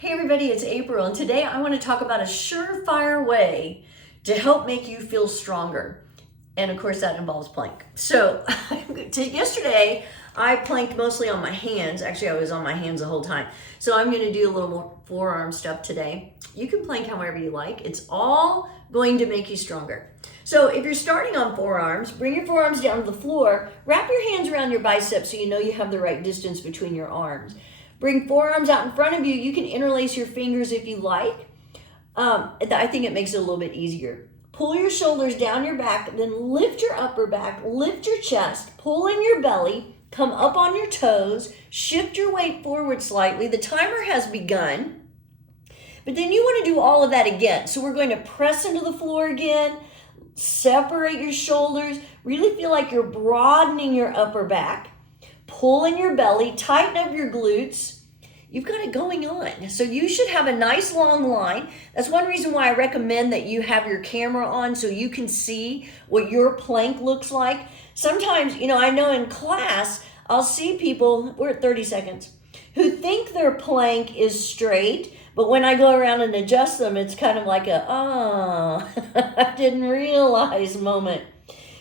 Hey everybody, it's April, and today I want to talk about a surefire way to help make you feel stronger. And of course that involves plank. So yesterday I planked mostly on my hands. Actually, I was on my hands the whole time. So I'm going to do a little more forearm stuff today. You can plank however you like. It's all going to make you stronger. So if you're starting on forearms, bring your forearms down to the floor, wrap your hands around your biceps so you know you have the right distance between your arms. Bring forearms out in front of you. You can interlace your fingers if you like. I think it makes it a little bit easier. Pull your shoulders down your back, then lift your upper back, lift your chest, pull in your belly, come up on your toes, shift your weight forward slightly. The timer has begun, but then you want to do all of that again. So we're going to press into the floor again, separate your shoulders, really feel like you're broadening your upper back. Pull in your belly, tighten up your glutes. You've got it going on. So you should have a nice long line. That's one reason why I recommend that you have your camera on so you can see what your plank looks like. Sometimes, I know in class, I'll see people, we're at 30 seconds, who think their plank is straight, but when I go around and adjust them, it's kind of like I didn't realize moment.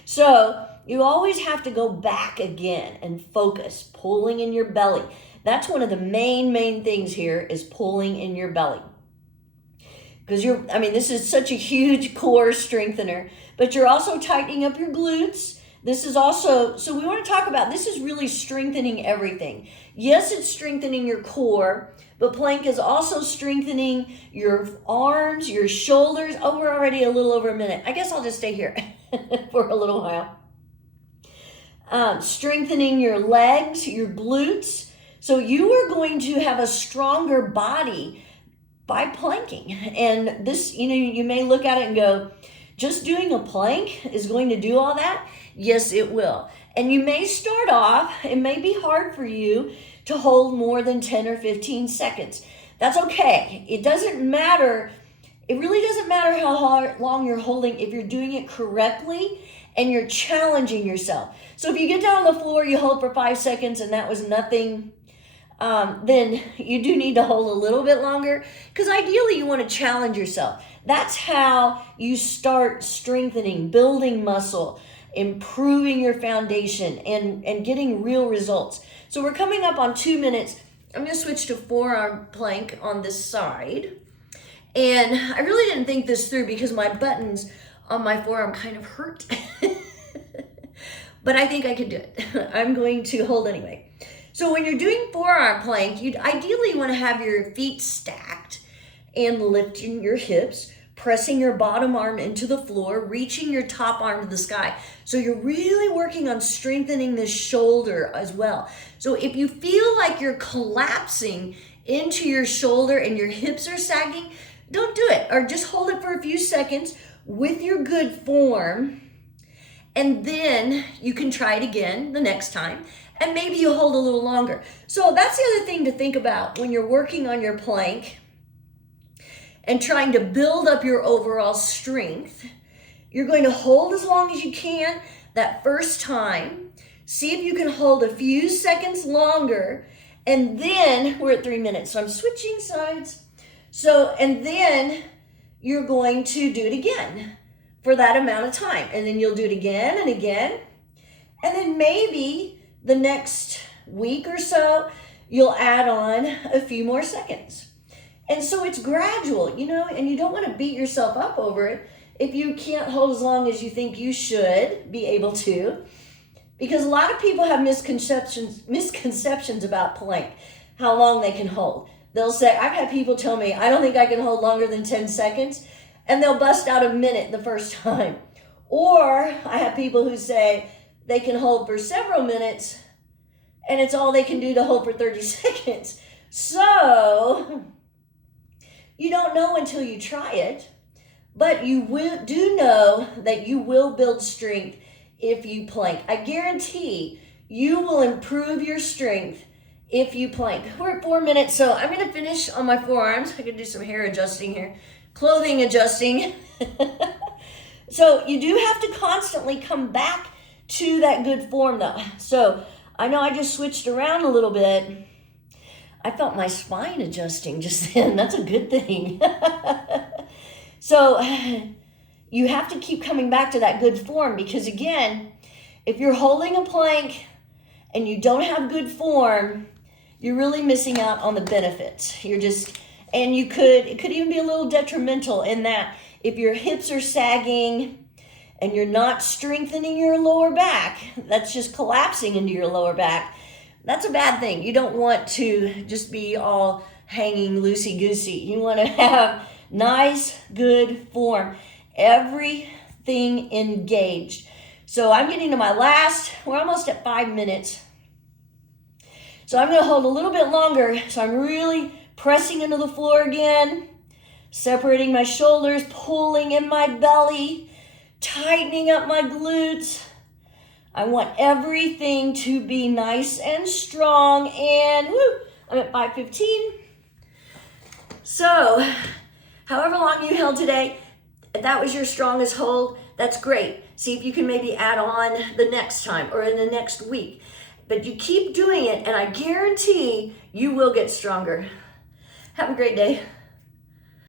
So you always have to go back again and focus, pulling in your belly. That's one of the main things here is pulling in your belly. Because this is such a huge core strengthener, but you're also tightening up your glutes. This is also, so we want to talk about, this is really strengthening everything. Yes, it's strengthening your core, but plank is also strengthening your arms, your shoulders. Oh, we're already a little over a minute. I guess I'll just stay here for a little while. Strengthening your legs, your glutes. So you are going to have a stronger body by planking. And this, you may look at it and go, just doing a plank is going to do all that? Yes, it will. And you may start off, it may be hard for you to hold more than 10 or 15 seconds. That's okay. It doesn't matter. It really doesn't matter how long you're holding if you're doing it correctly and you're challenging yourself. So if you get down on the floor, you hold for 5 seconds and that was nothing, then you do need to hold a little bit longer because ideally you want to challenge yourself. That's how you start strengthening, building muscle, improving your foundation, and getting real results. So we're coming up on 2 minutes. I'm going to switch to forearm plank on this side. And I really didn't think this through because my buttons on my forearm kind of hurt. But I think I can do it. I'm going to hold anyway. So when you're doing forearm plank, you'd ideally want to have your feet stacked and lifting your hips, pressing your bottom arm into the floor, reaching your top arm to the sky. So you're really working on strengthening the shoulder as well. So if you feel like you're collapsing into your shoulder and your hips are sagging, don't do it, or just hold it for a few seconds with your good form, and then you can try it again the next time, and maybe you hold a little longer. So that's the other thing to think about when you're working on your plank and trying to build up your overall strength. You're going to hold as long as you can that first time. See if you can hold a few seconds longer, and then we're at 3 minutes, so I'm switching sides. So, and then you're going to do it again for that amount of time. And then you'll do it again and again. And then maybe the next week or so, you'll add on a few more seconds. And so it's gradual, and you don't want to beat yourself up over it if you can't hold as long as you think you should be able to. Because a lot of people have misconceptions about plank, how long they can hold. They'll say, I've had people tell me, I don't think I can hold longer than 10 seconds, and they'll bust out a minute the first time. Or I have people who say they can hold for several minutes, and it's all they can do to hold for 30 seconds. So you don't know until you try it, but you do know that you will build strength if you plank. I guarantee you will improve your strength if you plank. We're at 4 minutes, so I'm going to finish on my forearms. I can do some hair adjusting here, clothing adjusting. So you do have to constantly come back to that good form though. So I know I just switched around a little bit. I felt my spine adjusting just then. That's a good thing. So you have to keep coming back to that good form, because again, if you're holding a plank and you don't have good form, you're really missing out on the benefits. And it could even be a little detrimental in that if your hips are sagging and you're not strengthening your lower back, that's just collapsing into your lower back. That's a bad thing. You don't want to just be all hanging loosey-goosey. You want to have nice, good form. Everything engaged. So I'm getting to we're almost at 5 minutes. So I'm going to hold a little bit longer. So I'm really pressing into the floor again, separating my shoulders, pulling in my belly, tightening up my glutes. I want everything to be nice and strong, and I'm at 5:15. So, however long you held today, if that was your strongest hold, that's great. See if you can maybe add on the next time or in the next week. But you keep doing it, and I guarantee you will get stronger. Have a great day.